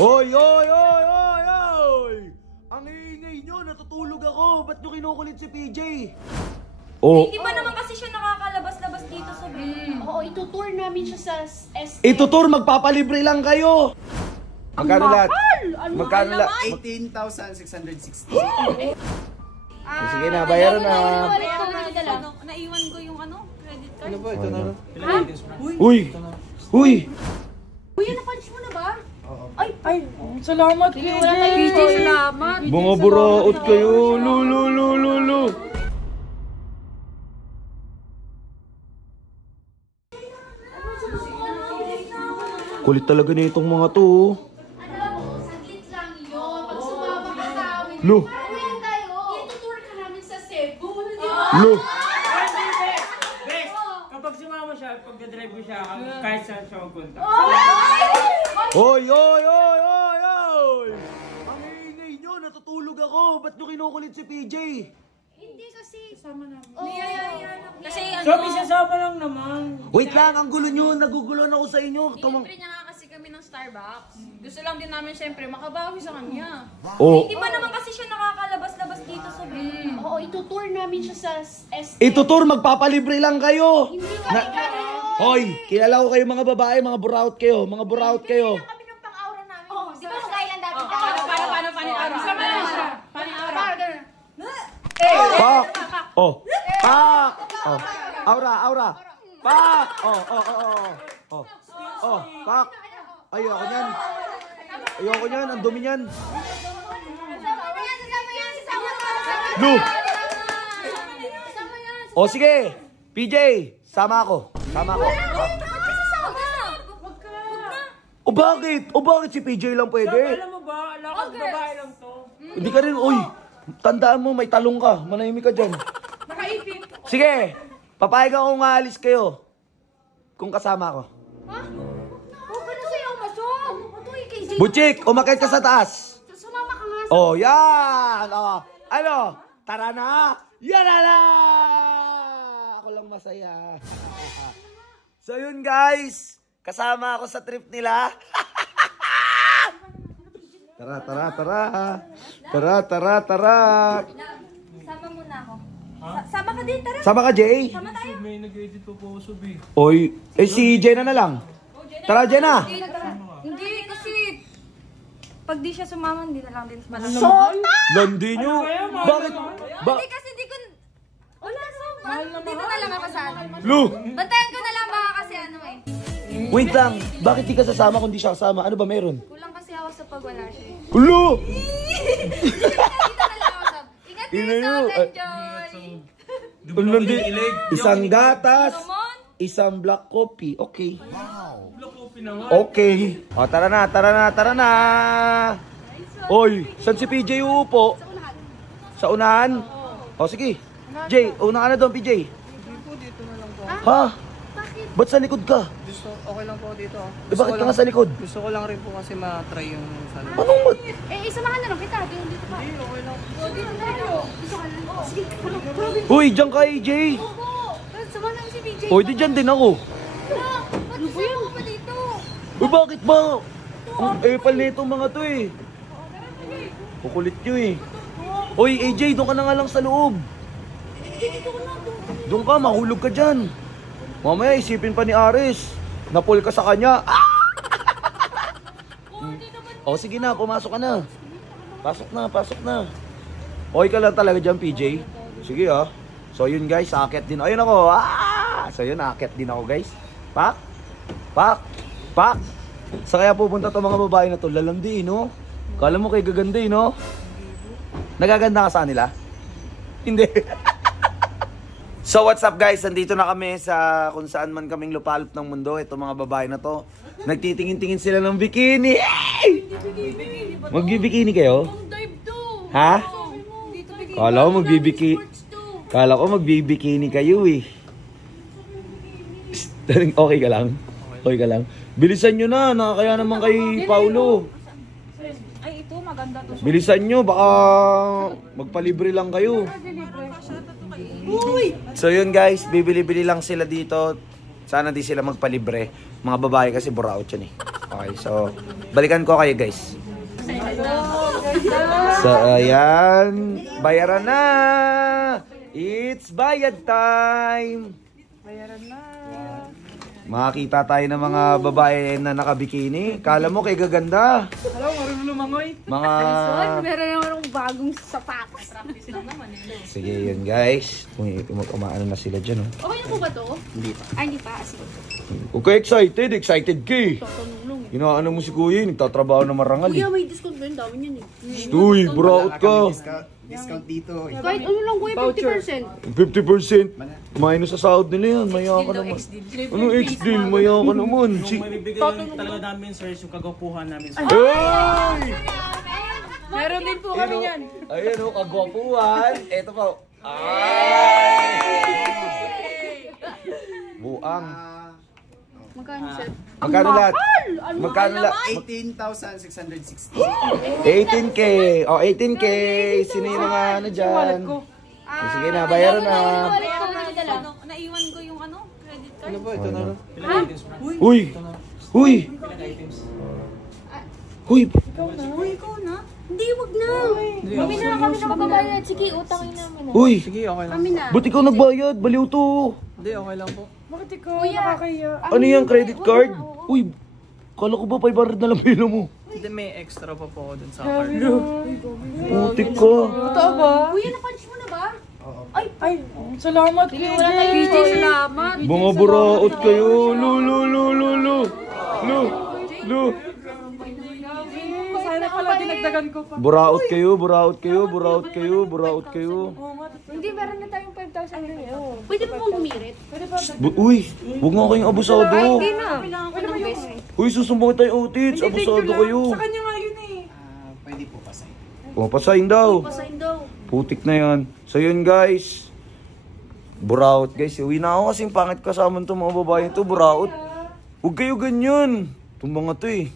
Hoy, hoy, hoy, hoy, hoy! Ang iingay nyo, natutulog ako. Ba't nyo kinukulit si PJ? Oh. Hindi pa naman kasi siya nakakalabas-labas dito sa Oo, itutour namin siya sa SM. Itutour, magpapalibre lang kayo. Magkano lahat? Magkano lahat? 18,660. Sige na, bayaran na. Naiwan ko yung credit card. Ano ba? Ito na. Uy! Uy! Kuya, napalis mo na ba? Ay, salamat PJ, salamat. Mga buraot kayo. Lu. Kulit talaga na itong mga to. Saglit lang yun. Pag sumama ka sa amin. Lu. Kuya tayo, itutour ka namin sa Cebu. Lu. Bes, kapag sumama siya, pagdadrive mo siya, kahit saan siya magpunta. Hoy, hoy, hoy, hoy, hoy! Ang iingay nyo, natutulog ako. Ba't nyo kinukulit si PJ? Hindi kasi. Kasama namin. Kasi So, isasama lang naman. Wait lang, ang gulo nyo. Nagugulo na ako sa inyo. Libre niya nga kasi kami ng Starbucks. Gusto lang din namin syempre makabawi sa kanya. Oh. Hindi pa naman kasi siya nakakalabas-labas dito sa Oo, itutour namin siya sa SM. Itutour, magpapalibre lang kayo. Hindi kami Hoy, kilala ko kayo mga babae, mga buraot kayo. Mga buraot kayo. kami ng pang-aura namin. Di ba kung kailan dati tayo? Paano? Sama na siya. Paano? Pak! Oh. Pak! Oh. Aura. Pak! Oh. Oh, pak! Ayoko niyan. Ang dumi niyan. Lu! O sige, PJ, sama ako. O bakit si PJ lang pwede? Alam mo ba, lakad babae lang to. Hindi ka rin, uy. Tandaan mo, may talong ka. Manahimik ka dyan. Nakaipit. Sige, papayag ako kung aalis kayo. Kung kasama ako. Huwag ka na sa'yo, masong. Matuloy kay Zay. Butchik, umakit ka sa taas. Sumama ka nga. Oh, yan. Oh. Ano? Tara na. Yan na. Ako lang masaya. So yun guys. Kasama ako sa trip nila. Tara. Sama muna ako. Sama ka din, tara. Sama ka, Jay. Sama tayo. May nag-edit po po sa B. Oy, si Jenna na lang. Tara, Jenna. Hindi kasi pag di siya sumama, hindi na lang din sumama. Landi nyo. Bakit? Hindi kasi di ko... Wala dito na lang ako sa ano. Lu! Bantayan ko na lang baka kasi ano eh. Wait lang. Bakit di ka sasama kung di siya kasama? Ano ba meron? Kulang kasi ako sa pag wala siya eh. Lu! Dito na lang ako sa... Ingat Ina dito, nyo, enjoy! Landi. Isang gatas. Naman. Isang black coffee. Okay. Black coffee na nga. Okay. O, tara na. Oy, saan si PJ uupo? Sa unahan? O, sige. Jay, una ka na doon, PJ. Hindi po, dito na lang po. Ha? Ba't sa likod ka? Okay lang po dito. Bakit ka nga sa likod? Gusto ko lang rin po kasi ma-try yung salad. Anong Isamahan na lang kita. Dito pa. Hindi, okay lang. Dito tayo. Gusto ka lang. Sige, Uy, diyan ka, AJ. Samahan namin si PJ. Uy, di dyan din ako. Ano ba yun? Pa dito. Uy, bakit ba? Ang epal na itong mga to eh. Kukulit nyo eh. Uy, AJ, doon ka na nga lang sa loob. Doon ka, mahulog ka dyan. Mamaya isipin pa ni Aris. Napul ka sa kanya. O sige na, pumasok ka na. Pasok na. Okay ka lang talaga dyan, PJ. Sige ah. So yun guys, akit din. Ayun ako. So yun, akit din ako guys. Pak. Sa kaya pupunta to mga babae na to, lalandi no? Kala mo kay gaganda no? Nagaganda ka sa kanila? Hindi. So what's up guys, nandito na kami sa kung saan man kaming lupalop ng mundo. Ito mga babae na to, nagtitingin-tingin sila ng bikini. Magbibikini kayo? Ha? Kala ko magbibikini kayo eh. Okay ka lang? Bilisan nyo na, nakakaya naman kay Paulo. Ay, ito maganda to. Bilisan nyo, baka magpalibre lang kayo. So yun guys, bibili-bili lang sila dito. Sana di sila magpalibre. Mga babae kasi buraot yan eh. Okay, so balikan ko kayo guys. So ayan, bayaran na! It's bayad time! Bayaran na. Makakita tayo ng mga babae na nakabikini. Kala mo kay gaganda. Hello, marunong lumangoy. Mga... Meron naman akong bagong sapatos. Sige yun guys. Umaano na sila dyan. Oh. Okay na po ba to? Ay, hindi pa. Sige. Okay, excited. Excited ka eh. Tatanong. Inaano mo si Kuya, nagtatrabaho na marangal eh. Kuya, may discount ba yun? Dami niyan eh. Uy, buraot ka. Discount dito. Kahit ano lang kuya, 50%. 50%. Minus sa sahod nila yan. Maya ka naman. Anong X-deal? Maya ka naman. Yung may bibigyan talaga namin, sir, yung kagapuhan namin. Sir. Hey! Meron din po kami yan. Ayun o, kagwapuhan. Eto po. Ay! Buang. Magkano set? Magkano lahat? Magkano lahat? 18,660. 18K. O, 18K. Sino yung mga ano dyan? Sige na, bayaran na. Naiwan ko yung ano, credit card. Ano po? Ito na lang. Uy! Uy! Uy! Uy, ikaw na? Hindi, wag na. Kami na magbabayad. Sige, utangin namin na. Uy! Sige, okay lang. Kami na. Ba't ikaw nagbayad? Baliw to. Hindi, okay lang po. Bakit ikaw? Nakakaya. Ano yung credit card? Uy! Kala ko ba 500 na lang pilo mo? Hindi, may extra pa po ako dun sa card. Putik ka. Totoo ba? Kuya, napunch mo na ba? Ay, salamat, PJ. PJ, salamat. Mga buraot kayo. Lu, lu, lu, lu, lu. Lu, lu. Sana pala dinagdagan ko pa. Buraot kayo, buraot kayo, buraot kayo, buraot kayo. Hindi, meron na tayong 5,000 ngayon. Pwede po bang humirit? Uy, huwag nga kayong abusado. Hindi na. Kailangan ko ng best. Uy, susumbong tayo utits. Abusado kayo. Sa kanya nga yun eh. Pwede po pasay. O, pasahin daw. Pasahin daw. Putik na yan. So yun guys. Buraot guys. Uwi na ako kasing pangit kasama itong mga babae ito. Buraot. Huwag kayo ganyan. Itong mga to eh.